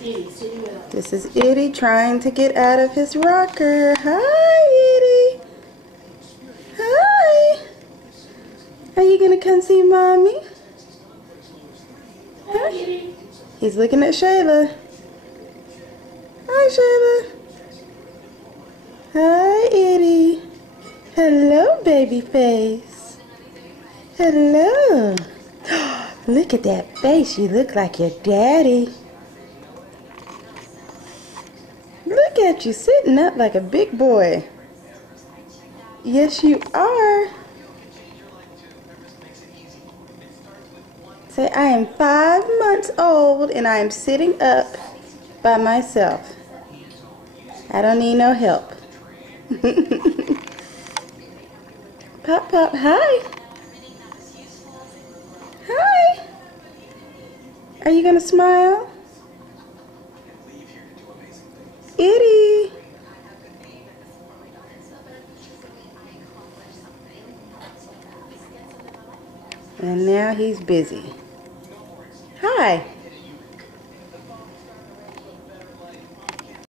This is Itty trying to get out of his rocker. Hi, Itty. Hi. Are you going to come see Mommy? Hi. He's looking at Shayla. Hi, Shayla. Hi, Itty. Hello, baby face. Hello. Look at that face. You look like your daddy. Look at you sitting up like a big boy. Yes, you are. Say, I am 5 months old and I am sitting up by myself. I don't need no help. Pop, pop, hi. Hi. Are you going to smile? Itty. And now he's busy. Hi.